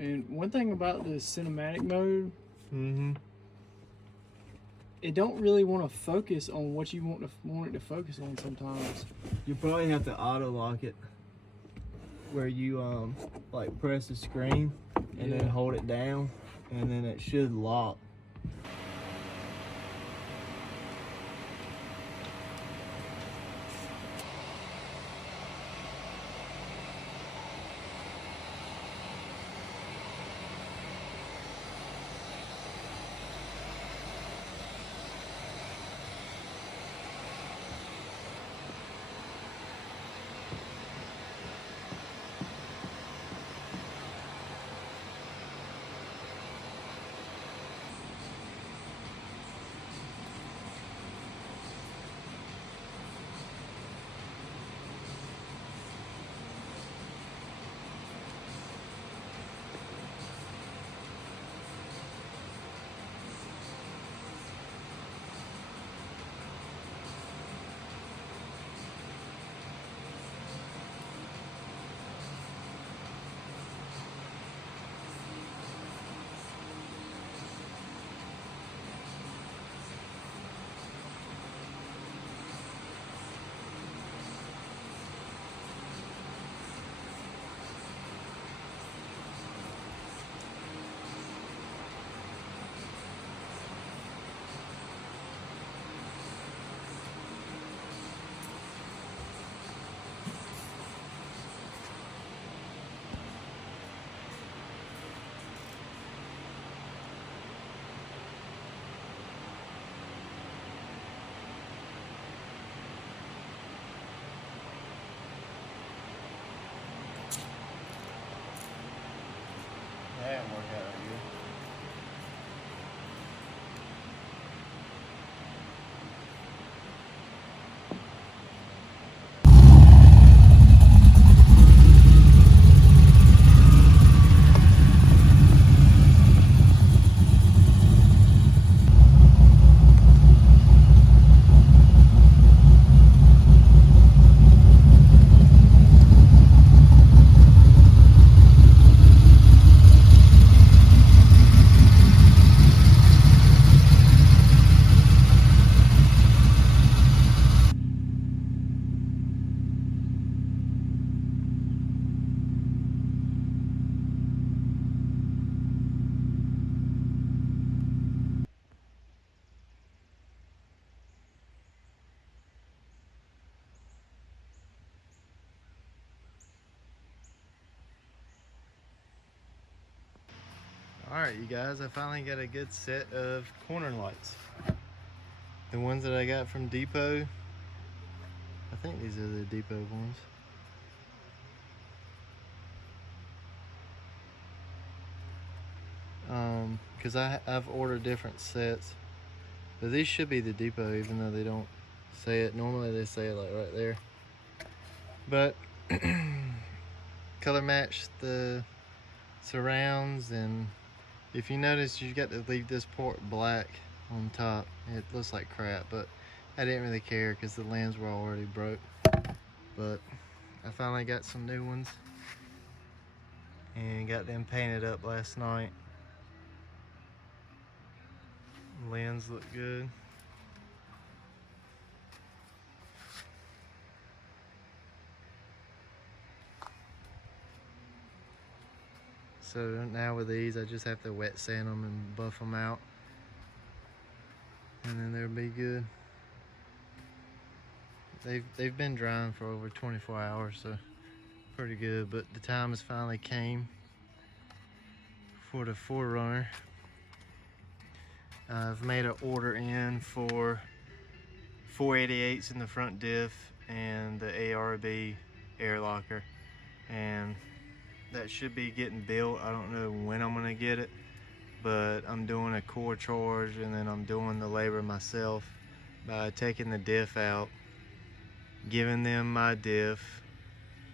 Man, one thing about the cinematic mode, it don't really want to focus on what you want it to focus on sometimes. You probably have to auto lock it, where you like press the screen and then hold it down, and then it should lock. That didn't work out right good. Alright, you guys, I finally got a good set of corner lights. The ones that I got from Depot. I think these are the Depot ones. Because I've ordered different sets. But these should be the Depot, even though they don't say it. Normally they say it like right there. But color match the surrounds, and if you notice, you got to leave this port black on top. It looks like crap, but I didn't really care because the lens were already broke. But I finally got some new ones and got them painted up last night. Lens look good. So now with these, I just have to wet sand them and buff them out, and then they'll be good. They've been drying for over 24 hours, so pretty good. But the time has finally came for the 4Runner. I've made an order in for 488s in the front diff and the ARB air locker, and that should be getting built. I don't know when I'm gonna get it, but I'm doing a core charge, and then I'm doing the labor myself by taking the diff out, giving them my diff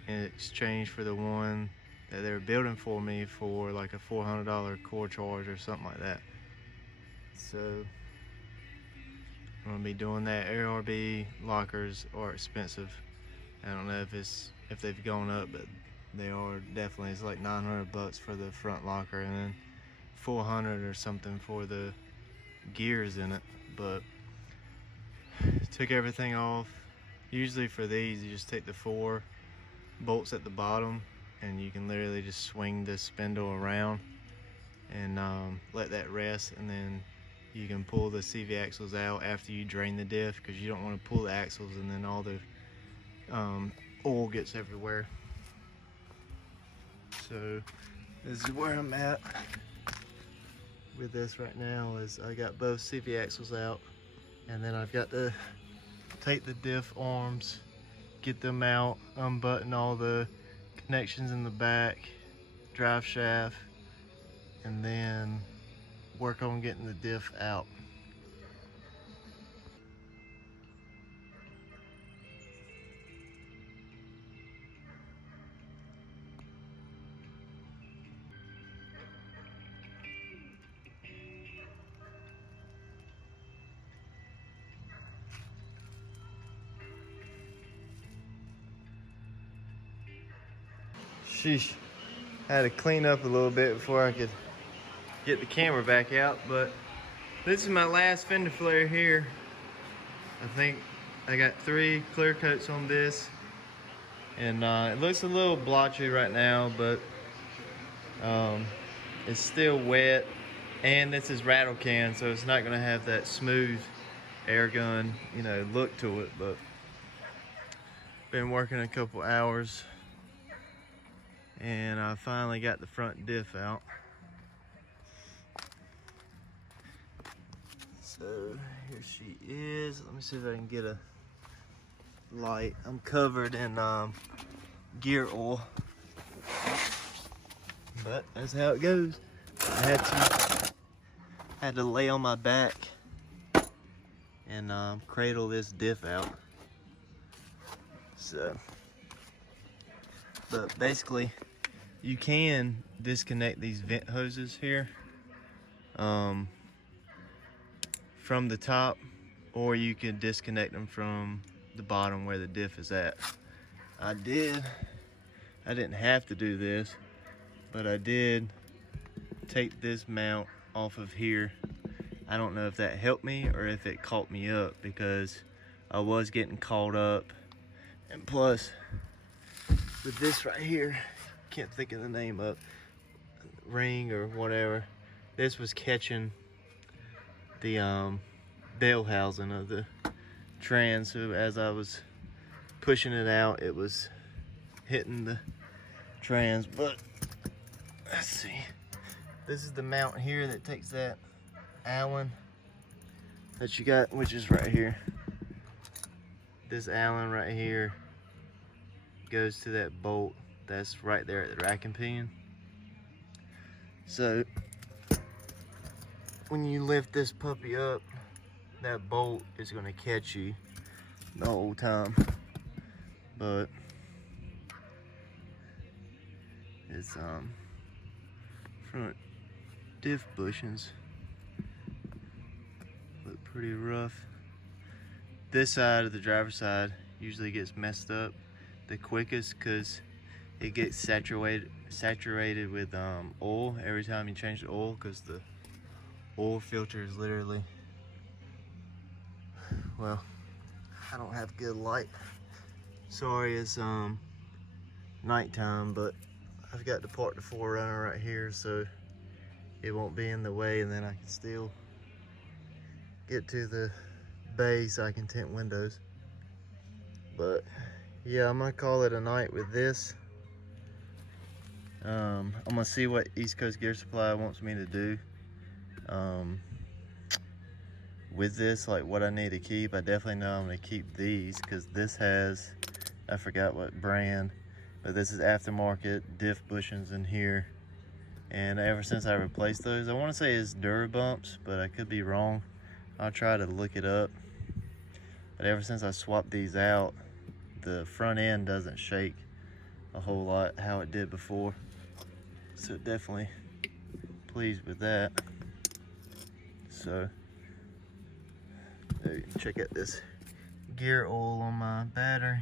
in exchange for the one that they were building for me for like a $400 core charge or something like that. So I'm gonna be doing that. ARB lockers are expensive. I don't know if they've gone up, but they are definitely. It's like 900 bucks for the front locker, and then 400 or something for the gears in it. But took everything off. Usually for these, you just take the 4 bolts at the bottom, and you can literally just swing this spindle around and let that rest, and then you can pull the CV axles out after you drain the diff, because you don't want to pull the axles and then all the oil gets everywhere. So this is where I'm at with this right now. Is I got both CV axles out, and then I've got to take the diff arms, get them out, unbutton all the connections in the back, drive shaft, and then work on getting the diff out. Sheesh, had to clean up a little bit before I could get the camera back out, but this is my last fender flare here. I think I got 3 clear coats on this, and it looks a little blotchy right now, but it's still wet, and this is rattle can, so it's not gonna have that smooth air gun, you know, look to it. But been working a couple hours, and I finally got the front diff out. So here she is. Let me see if I can get a light. I'm covered in gear oil, but that's how it goes. I had to lay on my back and cradle this diff out. So, but basically, you can disconnect these vent hoses here from the top, or you can disconnect them from the bottom where the diff is at. I didn't have to do this, but I did take this mount off of here. I don't know if that helped me or if it caught me up, because I was getting caught up. And plus, with this right here, can't think of the name of ring or whatever, this was catching the bell housing of the trans, so as I was pushing it out, it was hitting the trans. But let's see, this is the mount here that takes that Allen that you got, which is right here. This Allen right here goes to that bolt that's right there at the rack and pinion. So when you lift this puppy up, that bolt is going to catch you the whole time. But it's front diff bushings look pretty rough. This side of the driver's side usually gets messed up the quickest, because it gets saturated with oil every time you change the oil, because the oil filter is literally, well, I don't have good light. Sorry, it's nighttime, but I've got to park the 4Runner right here so it won't be in the way, and then I can still get to the bay so I can tint windows. But yeah, I'm gonna call it a night with this. I'm gonna see what East Coast Gear Supply wants me to do with this, like what I need to keep. I definitely know I'm gonna keep these, because this has, I forgot what brand, but this is aftermarket diff bushings in here. And ever since I replaced those, I want to say it's Durabumps, but I could be wrong. I'll try to look it up. But ever since I swapped these out, the front end doesn't shake a whole lot how it did before. So definitely pleased with that. So check out this gear oil on my battery.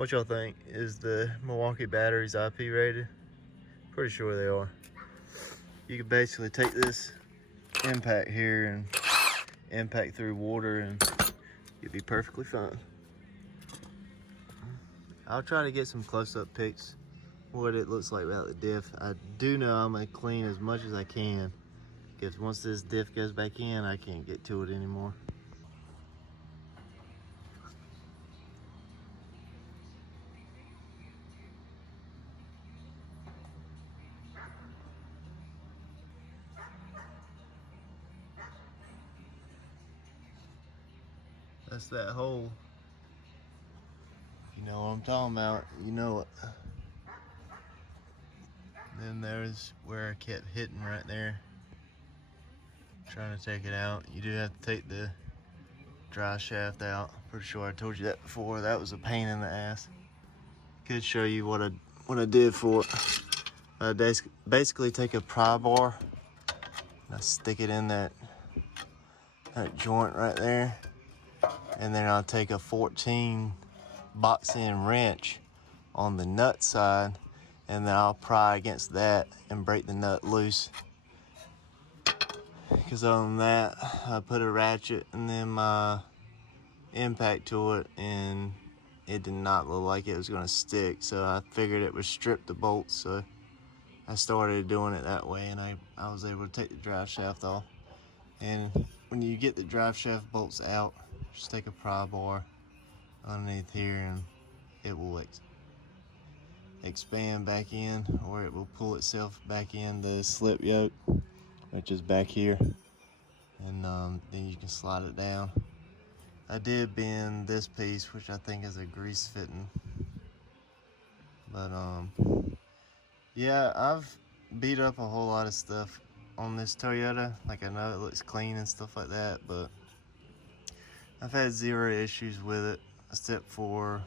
What y'all think? Is the Milwaukee batteries IP rated? Pretty sure they are. You can basically take this impact here and impact through water and you'll be perfectly fine. I'll try to get some close-up pics what it looks like without the diff. I do know I'm gonna clean as much as I can because once this diff goes back in, I can't get to it anymore. That's that hole. You know what I'm talking about, you know it. Then there's where I kept hitting right there, trying to take it out. You do have to take the dry shaft out. Pretty sure I told you that before. That was a pain in the ass. Could show you what I did for it. I basically take a pry bar and I stick it in that joint right there, and then I'll take a 14 box end wrench on the nut side, and then I'll pry against that and break the nut loose. Because other than that, I put a ratchet and then my impact to it, and it did not look like it was going to stick, so I figured it would strip the bolts. So I started doing it that way, and I was able to take the drive shaft off. And when you get the drive shaft bolts out, just take a pry bar underneath here and it will expand back in, or it will pull itself back in the slip yoke, which is back here, and then you can slide it down. I did bend this piece, which I think is a grease fitting, but yeah, I've beat up a whole lot of stuff on this Toyota. Like, I know it looks clean and stuff like that, but I've had zero issues with it except for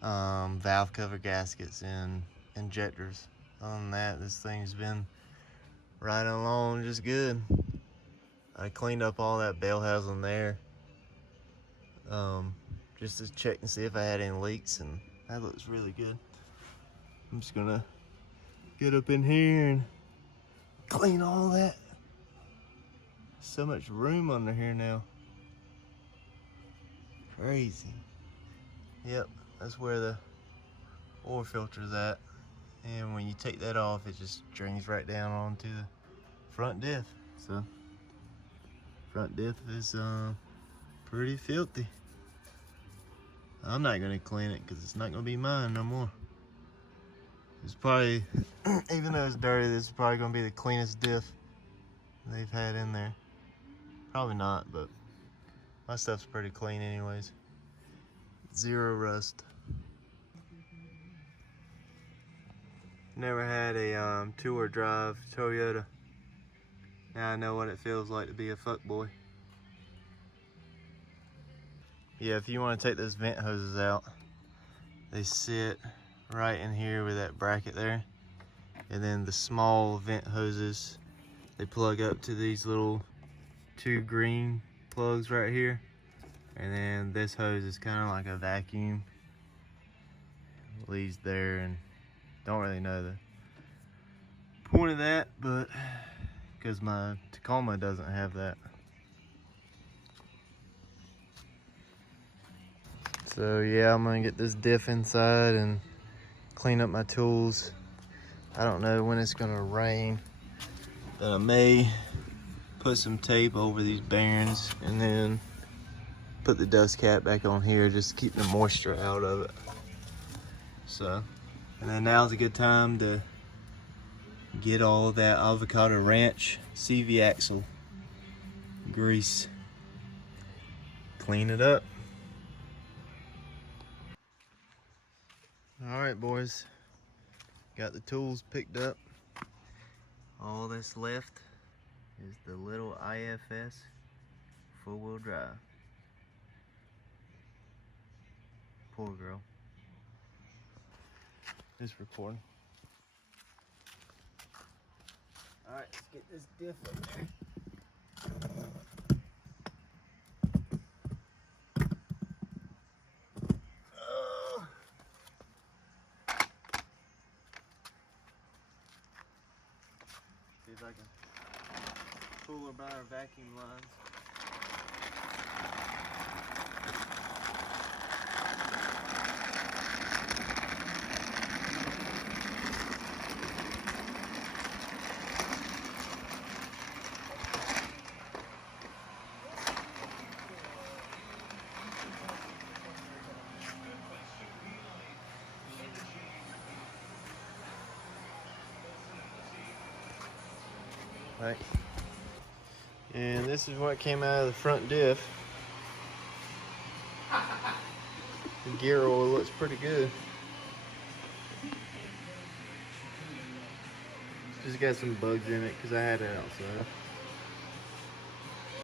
valve cover gaskets and injectors. Other than that, this thing's been riding along just good. I cleaned up all that bell housing there, just to check and see if I had any leaks, and that looks really good. I'm just gonna get up in here and clean all that. So much room under here now. Crazy. Yep, that's where the oil filter's at. And when you take that off, it just drains right down onto the front diff. So, front diff is pretty filthy. I'm not gonna clean it because it's not gonna be mine no more. It's probably, even though it's dirty, this is probably gonna be the cleanest diff they've had in there. Probably not, but my stuff's pretty clean anyways. Zero rust. Never had a two-wheel drive Toyota. Now I know what it feels like to be a fuckboy. Yeah, if you want to take those vent hoses out, they sit right in here with that bracket there. And then the small vent hoses, they plug up to these little two green plugs right here. And then this hose is kind of like a vacuum. Leads there, and don't really know the point of that, but because my Tacoma doesn't have that. So yeah, I'm gonna get this diff inside and clean up my tools. I don't know when it's gonna rain, but I may put some tape over these bearings and then put the dust cap back on here just to keep the moisture out of it. So, and then now's a good time to get all of that Avocado Ranch CV axle grease, clean it up. All right, boys, got the tools picked up. All that's left is the little IFS four-wheel drive. Poor girl. Just recording. All right, let's get this diff up there. so I can pull her by our vacuum lines. Right. And this is what came out of the front diff. The gear oil looks pretty good. Just got some bugs in it because I had it outside.